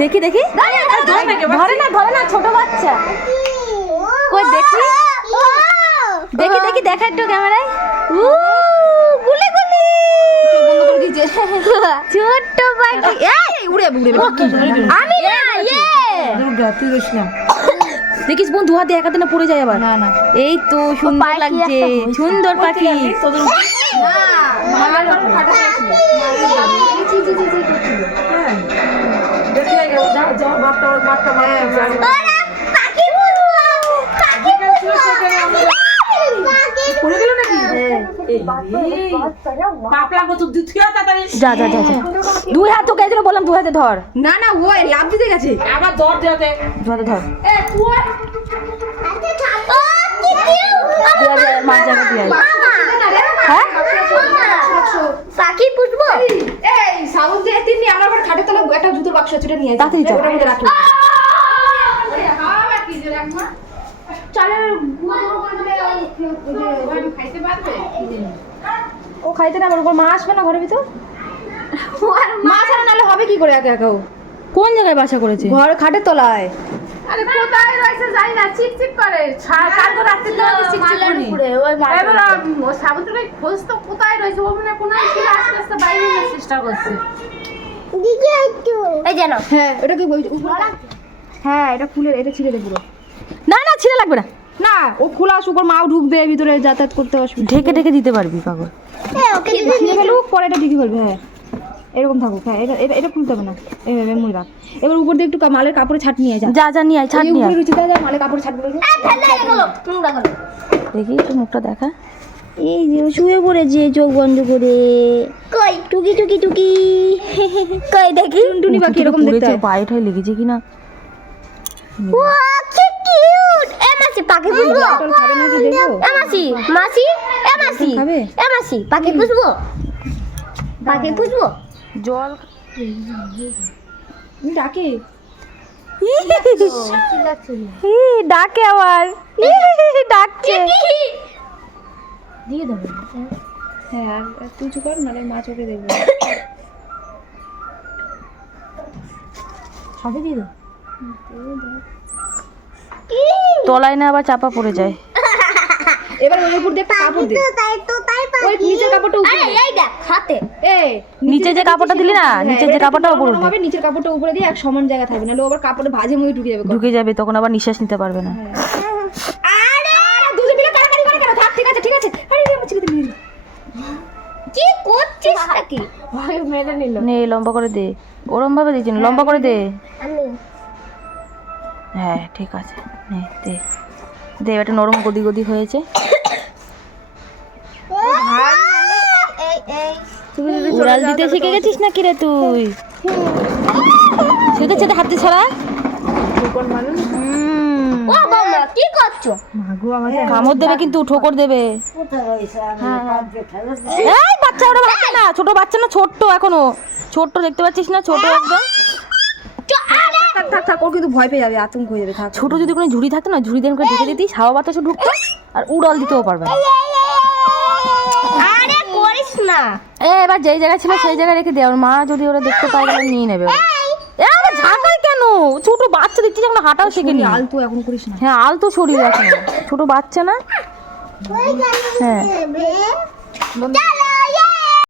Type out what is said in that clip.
দেখি দেখি, ধরে না ছোট বাচ্চা। কই দেখি দেখি দেখি, দেখা একটু ক্যামেরায়। গুলি গুলি ছোট্ট পাখি। আমি না, দেখিস বোন, ধোয়া দিয়ে একাতে না পড়ে যায় আবার। না এই তো সুন্দর লাগছে, সুন্দর পাখি। যা যা যা, দুই হাত তোকে বললাম, দু হাতে ধর। না না, ও লাভ দিতে গেছে আবার। ধর ধর ধর, পাখি পুষবো। এই সাউন্ড দিয়ে তিননি আমার ঘর খাটে তলে একটা জুতোর বাক্স আছে, এটা নিয়ে আয়, তাড়াতাড়ি চল। ওটার মধ্যে রাখো। কি যে রাখবা চালের গুঁড়ো করে দিলে খাইতে পারবে। ও খাইতে না, ওর মা আসবে না ঘরের ভিতর। মা ছাড়া নালে হবে কি করে একা একা? কোন জায়গায় বাসা করেছে? ঘর খাটের তলায়। আরে কোথায় রয়েছে জানি না, চিকচিক করে। কালকে রাত্রে তো চিকচিক করে এবার ও সাবুতকে খোঁজ তো কোথায় রয়েছে, ও মানে কোন ছিল, আস্তে আস্তে বাইরে যাওয়ার চেষ্টা করছে। দিদি একটু এই জানো, হ্যাঁ এটা কি বলছি? হ্যাঁ এটা খুলে, এটা ছিঁড়ে দে পুরো। না না, ছিঁড়ে লাগবে না। না ও খোলা আসুক, ওর মাও ঢুকবে ভিতরে, যাতায়াত করতে অসুবিধা। ঢেকে ঢেকে দিতে পারবি পাগল। ওকে ছিঁড়ে ফেলুক, পরে এটা ঢেকে ফেলবে। হ্যাঁ এরকম থাকুক। হ্যাঁ এটা এটা খুলতে হবে না, এভাবে মুই রাখ। এবার উপর দিয়ে একটু মালের কাপড়ে ছাট নিয়ে যা। যা যা, নিয়ে আয়, ছাড় নিয়ে আয়। রুচিতা যা মালের কাপড়ে ছাট বলে দেখি একটু মুখটা দেখা। এই যে শুয়ে পড়েছে চোখ বন্ধ করে। কই টুকি টুকি টুকি, কই দেখি টুনটুনি পাখি এরকম দেখতে হয়। পায়ে ঠাই লেগেছে কিনা। ওয়া কি কিউট। এ মাসি পাখি পুষবো? পটল খাবে নাকি দেখো। এ মাসি, মাসি, এ মাসি, খাবে? এ মাসি পাখি পুষবো? পাখি পুষবো? জল ডাকে ডাকে আবার, ডাকছে। দিয়ে দেবো। হ্যাঁ আর তুই চুপ কর, নালে মা চোখে দেখবে। সাথে দিয়ে দেবো। তলায় না আবার চাপা পড়ে যায়। এবার ওই উপর দিয়ে একটা কাপড় দে। ওই নিচের কাপড়টা উপরে দে। এই দেখ হাতে। এই নিচে যে কাপড়টা দিলি না, নিচে যে কাপড়টা উপরে দে। হবে, নিচের কাপড়টা উপরে দিয়ে এক সমান জায়গা থাকবে, নাহলে আবার কাপড়ে ভাঁজে মধ্যে ঢুকে যাবে। ঢুকে যাবে, তখন আবার নিঃশ্বাস নিতে পারবে না। আরে দুটো মিলে কাড়াকাড়ি করে কেন? থাক, ঠিক আছে ঠিক আছে। আরে আমার ছেলে দিলি কি করছিস নাকি? ভাই মেরে নিল। নে লম্বা করে দে, ওরম ভাবে দিচ্ছি না, লম্বা করে দে। আমি হ্যাঁ ঠিক আছে, নে দে দে, এটা নরম গদি গদি হয়েছে। উড়াল দিতে শিখে গেছিস নাকি রে তুই? সেটা সেটা হাতে ছড়া। ও বাবা কি করছো? কামড় দেবে কিন্তু, ঠোকর দেবে। এই বাচ্চা, ওরা বাচ্চা না, ছোট বাচ্চা না, ছোট্ট এখনো, ছোট্ট দেখতে পাচ্ছিস না, ছোট একদম। থাক থাক থাক, ও কিন্তু ভয় পেয়ে যাবে, আতঙ্ক হয়ে যাবে। থাক ছোট যদি কোনো ঝুড়ি থাকতো না, ঝুড়ি দিয়ে করে ঢেকে দিতিস, হাওয়া বাতাসও ঢুকতো, আর উড়াল দিতেও পারবে না। আরে করিস না। এবার যেই জায়গায় ছিল সেই জায়গায় রেখে দে, ওর মা যদি ওরা দেখতে পায় তাহলে নিয়ে নেবে। আমার ঝাঁকায় কেন? ছোট বাচ্চা দেখছিস, এখন হাঁটাও শেখেনি। আলতু এখন করিস না। হ্যাঁ আলতো শরীর এখন, ছোট বাচ্চা না। হ্যাঁ